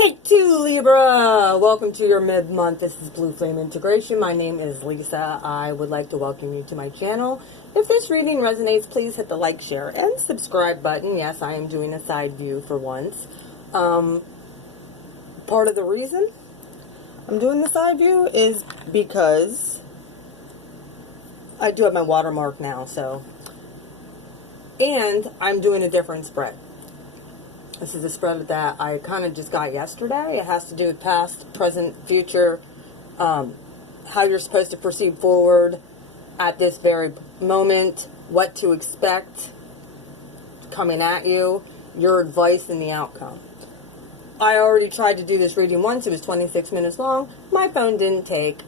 Take two, Libra! Welcome to your mid-month. This is Blue Flame Integration. My name is Lisa. I would like to welcome you to my channel. If this reading resonates, please hit the like, share, and subscribe button. Yes, I am doing a side view for once. Part of the reason I'm doing the side view is because I do have my watermark now, and I'm doing a different spread. This is a spread that I kind of just got yesterday. It has to do with past, present, future, how you're supposed to proceed forward at this very moment, what to expect coming at you, your advice, and the outcome. I already tried to do this reading once. It was 26 minutes long. My phone didn't take.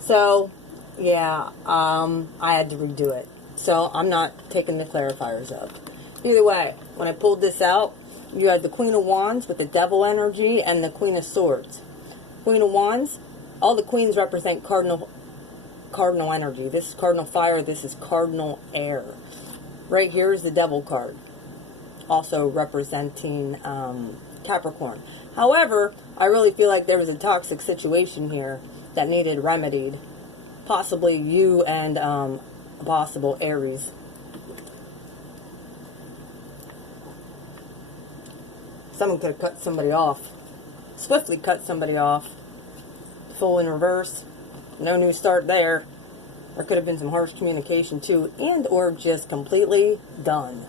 So, yeah, I had to redo it. So, I'm not taking the clarifiers up. Either way, when I pulled this out, you had the Queen of Wands with the Devil energy and the Queen of Swords. Queen of Wands, all the queens represent cardinal energy. This is cardinal fire, this is cardinal air. Right here is the Devil card, also representing Capricorn. However, I really feel like there was a toxic situation here that needed remedied. Possibly you and a possible Aries. Someone could have cut somebody off. Swiftly cut somebody off. Full in reverse. No new start there. There could have been some harsh communication too. And or just completely done.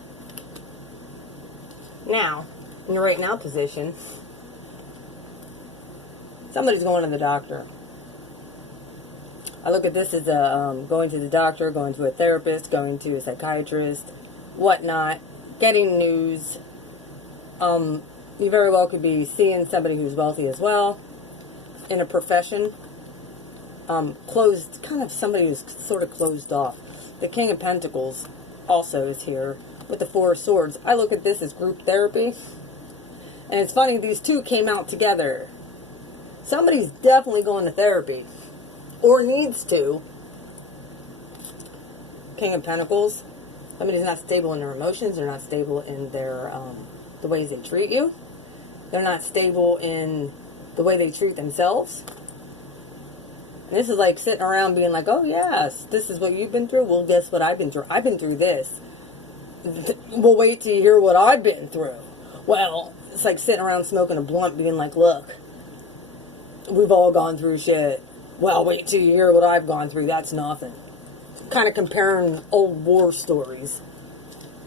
Now, in the right now position, somebody's going to the doctor. I look at this as a, going to the doctor, going to a therapist, going to a psychiatrist, whatnot, getting news. You very well could be seeing somebody who's wealthy as well, in a profession, closed, kind of somebody who's sort of closed off. The King of Pentacles also is here with the Four of Swords. I look at this as group therapy, and it's funny, these two came out together. Somebody's definitely going to therapy, or needs to. King of Pentacles, somebody's not stable in their emotions, they're not stable in their, the ways they treat you. They're not stable in the way they treat themselves. And this is like sitting around being like, oh yes, this is what you've been through. Well, guess what I've been through? I've been through this. We'll wait till you hear what I've been through. Well, it's like sitting around smoking a blunt being like, look, we've all gone through shit. Well, wait till you hear what I've gone through. That's nothing. Kind of comparing old war stories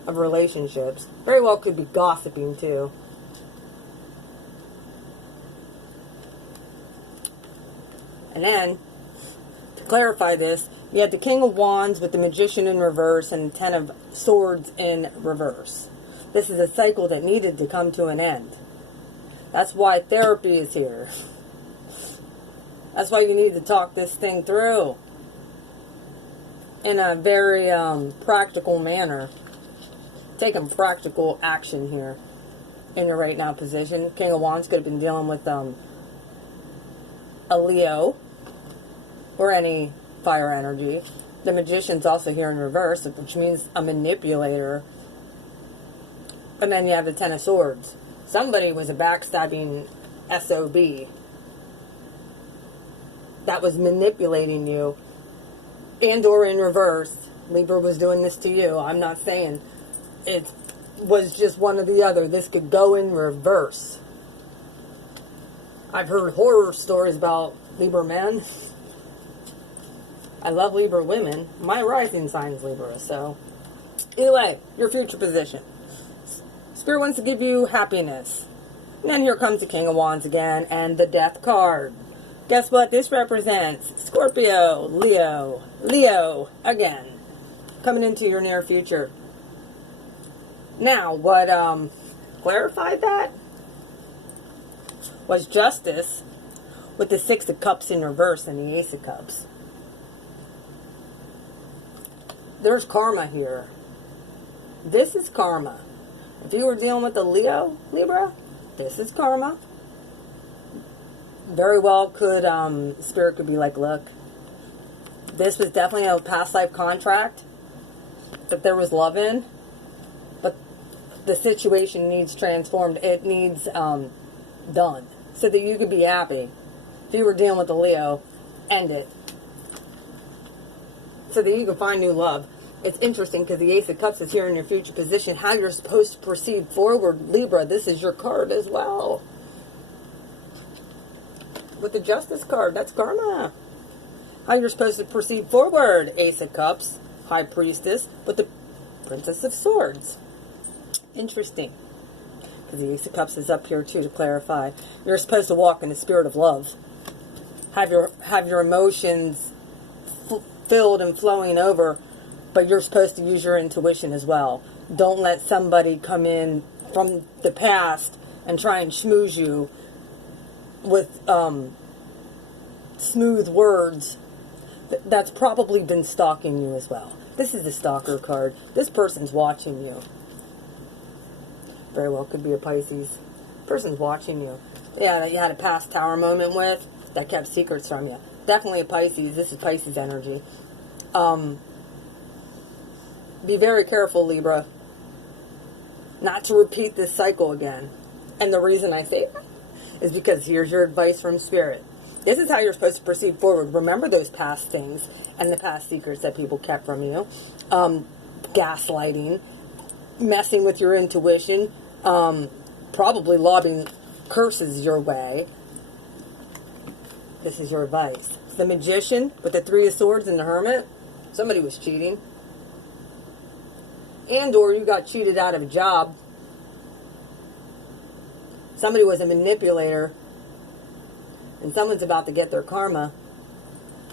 of relationships. Very well could be gossiping too. And then, to clarify this, you had the King of Wands with the Magician in reverse and the Ten of Swords in reverse. This is a cycle that needed to come to an end. That's why therapy is here. That's why you need to talk this thing through in a very practical manner. Taking practical action here in your right now position. King of Wands could have been dealing with a Leo or any fire energy. The Magician's also here in reverse, which means a manipulator. And then you have the Ten of Swords. Somebody was a backstabbing SOB that was manipulating you, and or in reverse. Libra was doing this to you. I'm not saying it was just one or the other. This could go in reverse. I've heard horror stories about Libra men. I love Libra women. My rising sign is Libra, so either way, your future position. Spirit wants to give you happiness. And then here comes the King of Wands again and the Death card. Guess what this represents? Scorpio, Leo again. Coming into your near future. Now, what clarified that was Justice with the Six of Cups in reverse and the Ace of Cups. There's karma here. This is karma. If you were dealing with a Leo, Libra, this is karma. Very well could, Spirit could be like, look, this was definitely a past life contract that there was love in, but the situation needs transformed. It needs done. so that you could be happy. If you were dealing with a Leo, end it. So that you can find new love. It's interesting because the Ace of Cups is here in your future position. How you're supposed to proceed forward, Libra, this is your card as well. With the Justice card, that's karma. How you're supposed to proceed forward, Ace of Cups, High Priestess, with the Princess of Swords. Interesting. Because the Ace of Cups is up here too to clarify. You're supposed to walk in the spirit of love. Have your emotions filled and flowing over, but you're supposed to use your intuition as well. Don't let somebody come in from the past and try and schmooze you with smooth words. That's probably been stalking you as well. This is the stalker card. This person's watching you. Very well could be a Pisces. Person's watching you. Yeah, that you had a past tower moment with, that kept secrets from you. Definitely a Pisces. This is Pisces energy. Be very careful, Libra, not to repeat this cycle again. And the reason I say that is because here's your advice from Spirit. This is how you're supposed to proceed forward. Remember those past things and the past secrets that people kept from you. Gaslighting, messing with your intuition, probably lobbing curses your way. This is your advice. The Magician with the Three of Swords and the Hermit. Somebody was cheating. And or you got cheated out of a job. Somebody was a manipulator. And someone's about to get their karma.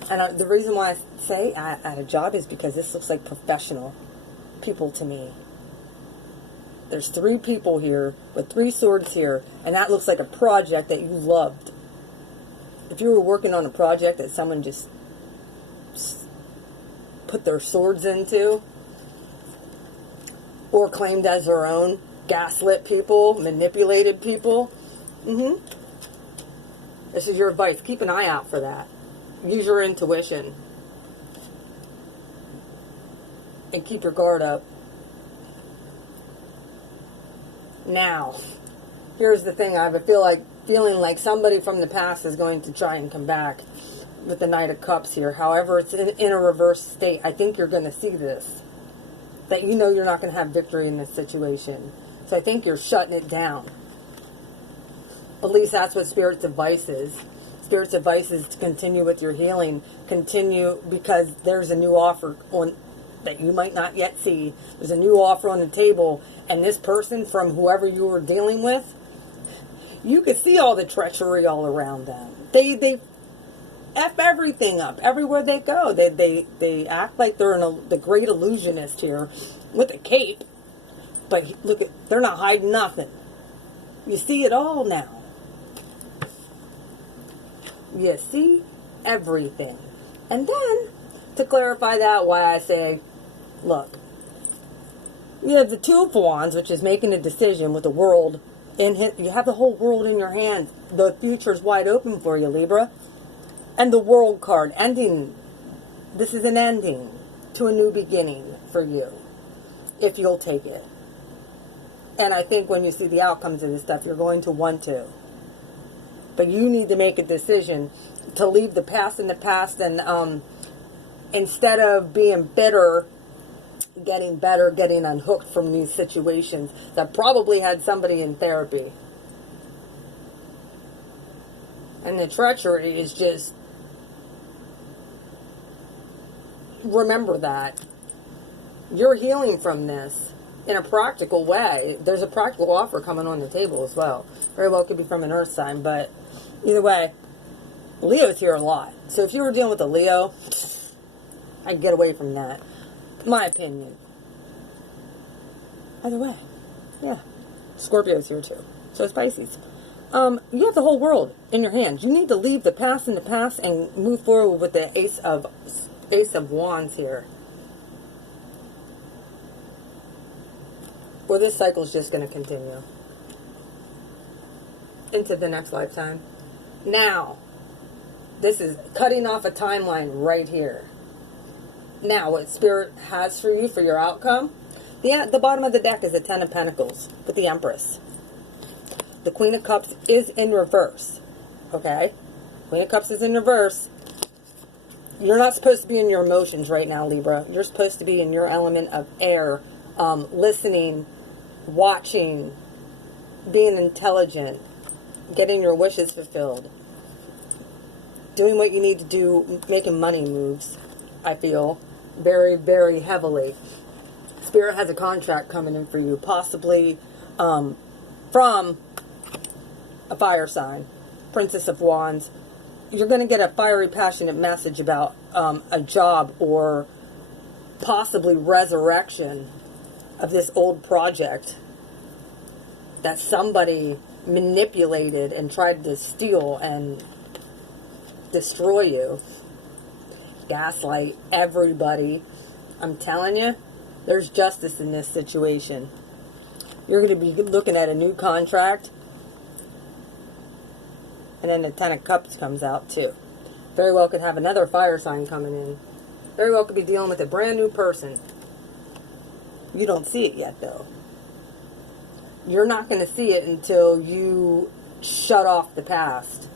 And the reason why I say at a job is because this looks like professional people to me. There's 3 people here with 3 swords here. And that looks like a project that you loved. If you were working on a project that someone just put their swords into, or claimed as their own, gaslit people, manipulated people, this is your advice. Keep an eye out for that. Use your intuition. And keep your guard up. Now, here's the thing. I have a feeling like somebody from the past is going to try and come back with the Knight of Cups here. However, it's in a reverse state. I think you're going to see this. That you know you're not going to have victory in this situation. So I think you're shutting it down. At least that's what Spirit's advice is. Spirit's advice is to continue with your healing. Continue because there's a new offer on that you might not yet see. There's a new offer on the table. And this person, from whoever you were dealing with, you could see all the treachery all around them. They F everything up. Everywhere they go. They act like they're the great illusionist here with a cape. But look, they're not hiding nothing. You see it all now. You see everything. And then, to clarify that, why I say, look, you have the Two of Wands, which is making a decision with the world. You have the whole world in your hands. The future's wide open for you, Libra. And the World card, ending. This is an ending to a new beginning for you, if you'll take it. And I think when you see the outcomes of this stuff, you're going to want to. But you need to make a decision to leave the past in the past, and instead of being bitter, getting better, getting unhooked from these situations that probably had somebody in therapy. And the treachery is just, remember that. You're healing from this in a practical way. There's a practical offer coming on the table as well. Very well could be from an earth sign, but either way, Leo's here a lot. So if you were dealing with a Leo, I'd get away from that. My opinion. Either way, yeah. Scorpio's here too. So is Pisces. You have the whole world in your hands. You need to leave the past in the past and move forward with the Ace of Wands here. Well, this cycle is just going to continue into the next lifetime. Now, this is cutting off a timeline right here. Now, what Spirit has for you for your outcome, the bottom of the deck is a Ten of Pentacles with the Empress. The Queen of Cups is in reverse. Okay? Queen of Cups is in reverse. You're not supposed to be in your emotions right now, Libra. You're supposed to be in your element of air, listening, watching, being intelligent, getting your wishes fulfilled, doing what you need to do, making money moves, I feel, very, very heavily. Spirit has a contract coming in for you, possibly from a fire sign, Princess of Wands. You're going to get a fiery, passionate message about a job or possibly resurrection of this old project that somebody manipulated and tried to steal and destroy you. Gaslight everybody. I'm telling you, there's justice in this situation. You're going to be looking at a new contract. And then the Ten of Cups comes out too. Very well could have another fire sign coming in. Very well could be dealing with a brand new person. You don't see it yet though. You're not going to see it until you shut off the past.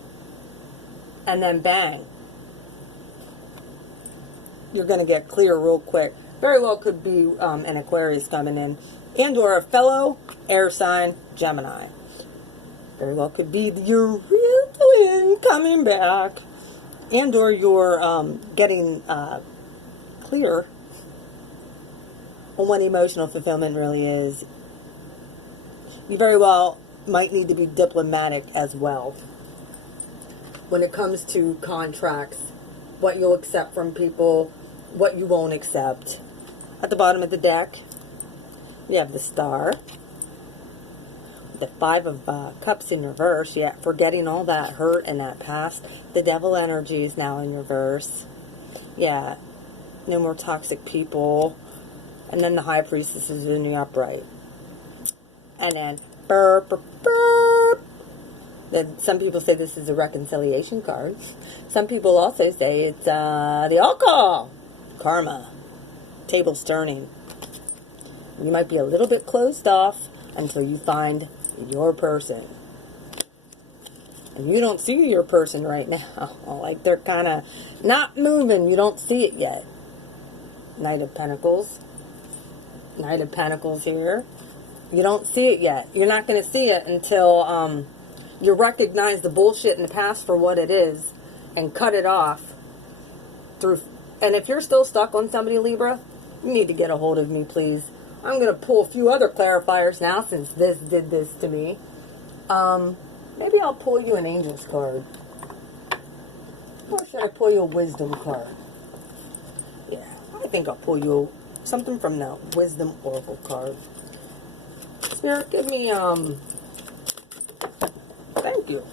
And then bang. You're going to get clear real quick. Very well could be an Aquarius coming in. And or a fellow air sign, Gemini. Very well could be your real twin coming back. And or you're getting clear on what emotional fulfillment really is. You very well might need to be diplomatic as well when it comes to contracts, what you'll accept from people, what you won't accept. At the bottom of the deck, you have the Star, the Five of Cups in reverse, yeah, forgetting all that hurt and that past. The Devil energy is now in reverse. Yeah, no more toxic people. And then the High Priestess is in the upright. And then, burp, burp, burp. Some people say this is a reconciliation card. Some people also say it's the alcohol. Karma. Tables turning. You might be a little bit closed off until you find your person. And you don't see your person right now. Like they're kind of not moving. You don't see it yet. Knight of Pentacles. Knight of Pentacles here. You don't see it yet. You're not going to see it until you recognize the bullshit in the past for what it is and cut it off through. And if you're still stuck on somebody, Libra, you need to get a hold of me, please. I'm going to pull a few other clarifiers now since this did this to me. Maybe I'll pull you an Angel's card. Or should I pull you a Wisdom card? Yeah, I think I'll pull you something from the Wisdom Oracle card. Spirit, give me, thank you.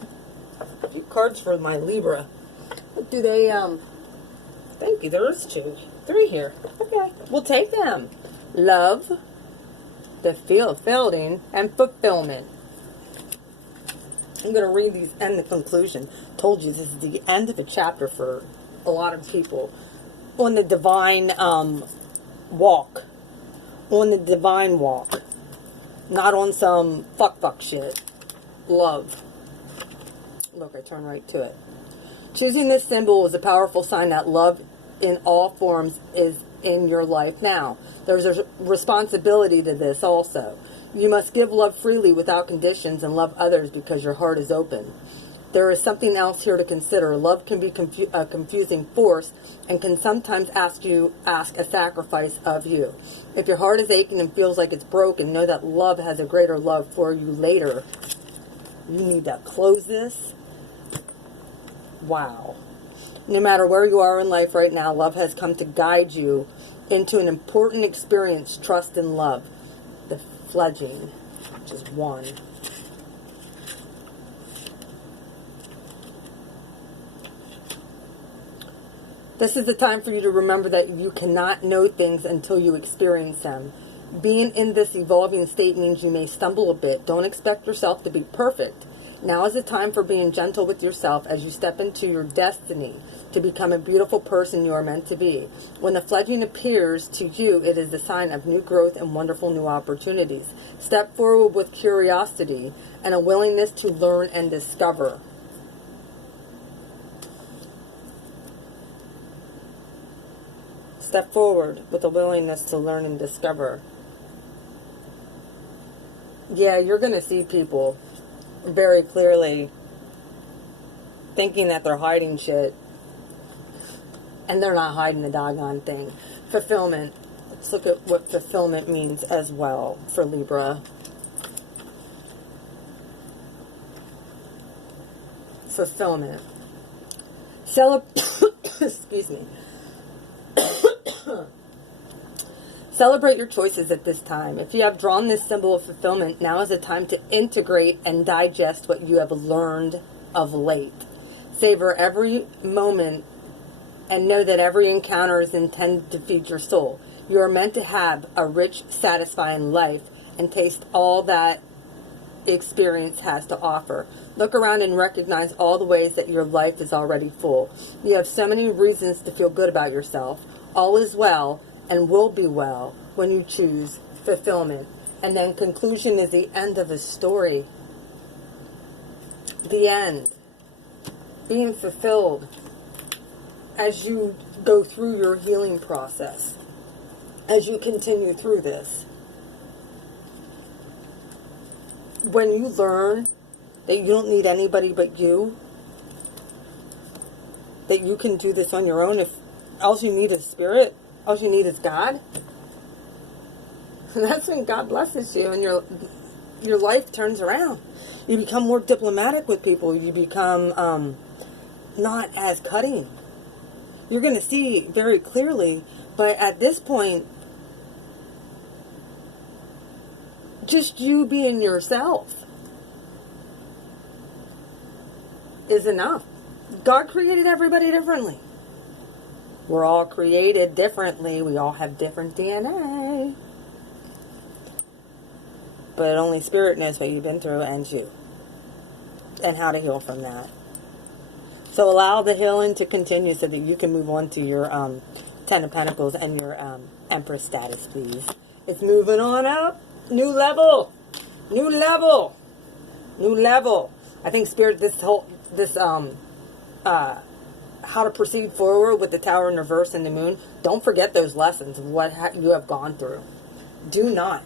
A few cards for my Libra. What do they, thank you, there is 2. 3 here. Okay, we'll take them. Love, the fulfilling, and fulfillment. I'm going to read these and the conclusion. Told you this is the end of a chapter for a lot of people. On the divine walk. On the divine walk. Not on some fuck shit. Love. Look, I turn right to it. Choosing this symbol is a powerful sign that love in all forms is in your life now. There's a responsibility to this also. You must give love freely without conditions and love others because your heart is open. There is something else here to consider. Love can be a confusing force and can sometimes ask a sacrifice of you. If your heart is aching and feels like it's broken, know that love has a greater love for you later. You need to close this. Wow. No matter where you are in life right now, love has come to guide you into an important experience, trust and love. The fledging, which is 1. This is the time for you to remember that you cannot know things until you experience them. Being in this evolving state means you may stumble a bit. Don't expect yourself to be perfect. Now is the time for being gentle with yourself as you step into your destiny to become a beautiful person you are meant to be. When the flooding appears to you, it is a sign of new growth and wonderful new opportunities. Step forward with curiosity and a willingness to learn and discover. Step forward with a willingness to learn and discover. Yeah, you're going to see people very clearly thinking that they're hiding shit, and they're not hiding the doggone thing. Fulfillment. Let's look at what fulfillment means as well for Libra. Fulfillment. Excuse me. Celebrate your choices at this time. If you have drawn this symbol of fulfillment, now is the time to integrate and digest what you have learned of late. Savor every moment and know that every encounter is intended to feed your soul. You are meant to have a rich, satisfying life and taste all that experience has to offer. Look around and recognize all the ways that your life is already full. You have so many reasons to feel good about yourself. All is well and will be well when you choose fulfillment. And then conclusion is the end of a story. The end. Being fulfilled as you go through your healing process, as you continue through this. When you learn that you don't need anybody but you, that you can do this on your own, if all you need is spirit, all you need is God, that's when God blesses you and your life turns around. You become more diplomatic with people. You become not as cutting. You're going to see very clearly, but at this point, just you being yourself is enough. God created everybody differently. We're all created differently. We all have different DNA. But only Spirit knows what you've been through, and you. And how to heal from that. So allow the healing to continue so that you can move on to your Ten of Pentacles and your Empress status, please. It's moving on up. New level. New level. New level. I think Spirit, how to proceed forward with the Tower in reverse and the Moon. Don't forget those lessons of what you have gone through. Do not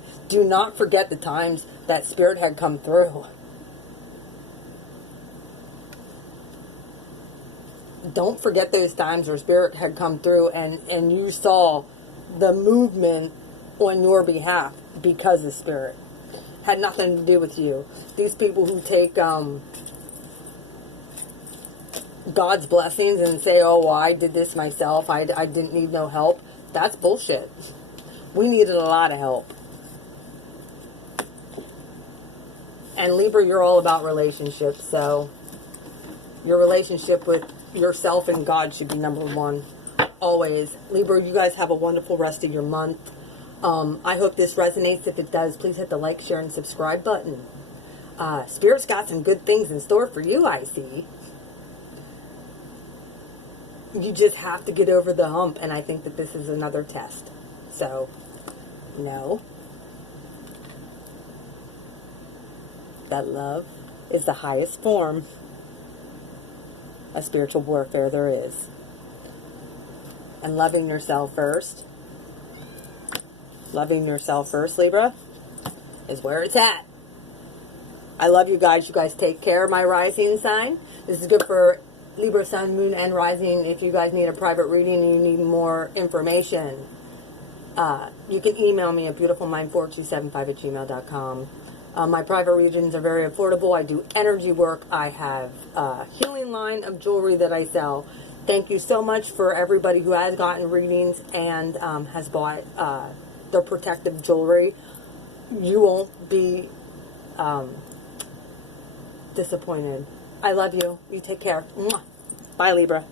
forget the times that Spirit had come through. Don't forget those times where Spirit had come through and you saw the movement on your behalf because of Spirit. Had nothing to do with you. These people who take God's blessings and say, oh, well, I did this myself, I didn't need no help. That's bullshit. We needed a lot of help. And Libra, you're all about relationships, so your relationship with yourself and God should be number one, always. Libra, you guys have a wonderful rest of your month. I hope this resonates. If it does, please hit the like, share, and subscribe button. Spirit's got some good things in store for you, I see. You just have to get over the hump, and I think that this is another test. So, know that love is the highest form of spiritual warfare there is. And loving yourself first, Libra, is where it's at. I love you guys. You guys take care. My rising sign. This is good for Libra, Sun, Moon, and Rising. If you guys need a private reading and you need more information, you can email me at beautifulmind4275@gmail.com. My private readings are very affordable. I do energy work. I have a healing line of jewelry that I sell. Thank you so much for everybody who has gotten readings and has bought their protective jewelry. You won't be disappointed. I love you. You take care. Mwah. Bye, Libra.